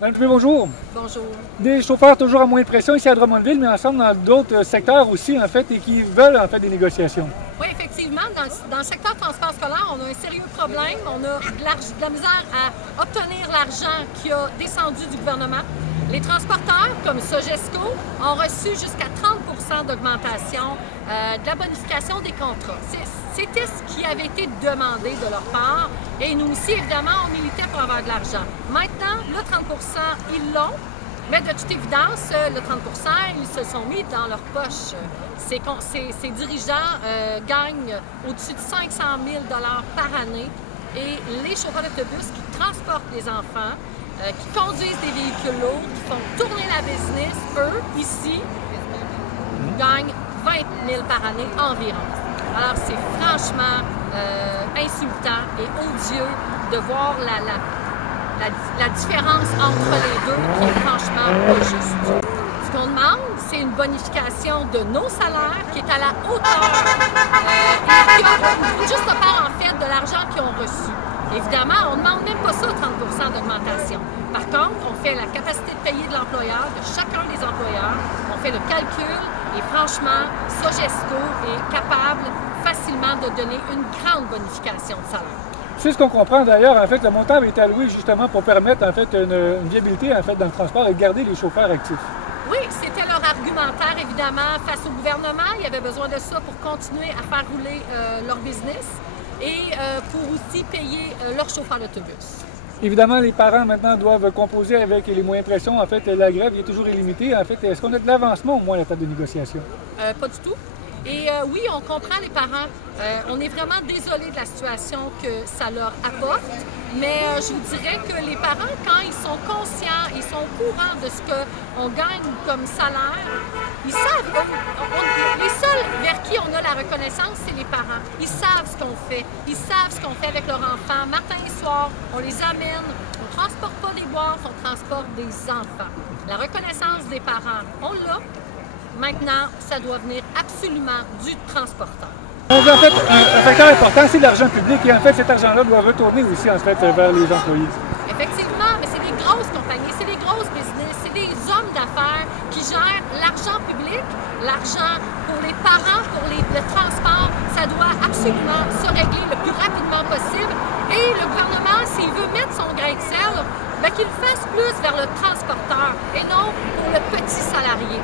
Madame Dubé, bonjour. Bonjour. Des chauffeurs toujours à moins de pression ici à Drummondville, mais ensemble dans d'autres secteurs aussi, en fait, et qui veulent, en fait, des négociations. Oui, effectivement, dans le secteur transport scolaire, on a un sérieux problème. On a de la misère à obtenir l'argent qui a descendu du gouvernement. Les transporteurs, comme Sogesco, ont reçu jusqu'à 30 d'augmentation de la bonification des contrats. C'était ce qui avait été demandé de leur part. Et nous aussi, évidemment, on militait pour avoir de l'argent. Maintenant, le 30 ils l'ont. Mais de toute évidence, le 30 ils se sont mis dans leur poche. Ces dirigeants gagnent au-dessus de 500 000 par année. Et les chauffeurs d'autobus qui transportent les enfants, qui conduisent des véhicules lourds, qui font tourner la business, eux, ici, gagnent 20 000 par année environ. Alors, c'est franchement insultant et odieux de voir la différence entre les deux qui est franchement pas juste. Ce qu'on demande, c'est une bonification de nos salaires qui est à la hauteur et qui a une juste part en fait de l'argent qu'ils ont reçu. Évidemment, on ne demande même pas ça, 30 d'augmentation. Par contre, on fait la capacité de payer de l'employeur, de chacun des employeurs. On fait le calcul et franchement, Sogesco est capable facilement de donner une grande bonification de salaire. C'est ce qu'on comprend d'ailleurs, en fait, le montant avait été alloué justement pour permettre en fait une viabilité en fait dans le transport et garder les chauffeurs actifs. Oui, c'était leur argumentaire évidemment face au gouvernement. Il y avait besoin de ça pour continuer à faire rouler leur business et pour aussi payer leurs chauffeurs d'autobus. Évidemment, les parents maintenant doivent composer avec les moyens de pression. En fait, la grève est toujours illimitée. En fait, est-ce qu'on a de l'avancement au moins à la table de négociation? Pas du tout. Et oui, on comprend les parents. On est vraiment désolé de la situation que ça leur apporte, mais je vous dirais que les parents, quand ils sont conscients, ils sont au courant de ce qu'on gagne comme salaire, ils savent, les seuls vers qui on a la reconnaissance, c'est les parents. Ils savent ce qu'on fait. Ils savent ce qu'on fait avec leurs enfants. Matin et soir, on les amène. On ne transporte pas des boîtes, on transporte des enfants. La reconnaissance des parents, on l'a. Maintenant, ça doit venir absolument du transporteur. Donc, en fait, un facteur important, c'est l'argent public et en fait, cet argent-là doit retourner aussi en fait vers les employés. Effectivement, mais c'est des grosses compagnies, c'est des grosses business, c'est des hommes d'affaires qui gèrent l'argent public, l'argent pour les parents, pour le transport. Ça doit absolument se régler le plus rapidement possible. Et le gouvernement, s'il veut mettre son grain de sel, qu'il le fasse plus vers le transporteur et non pour le petit salarié.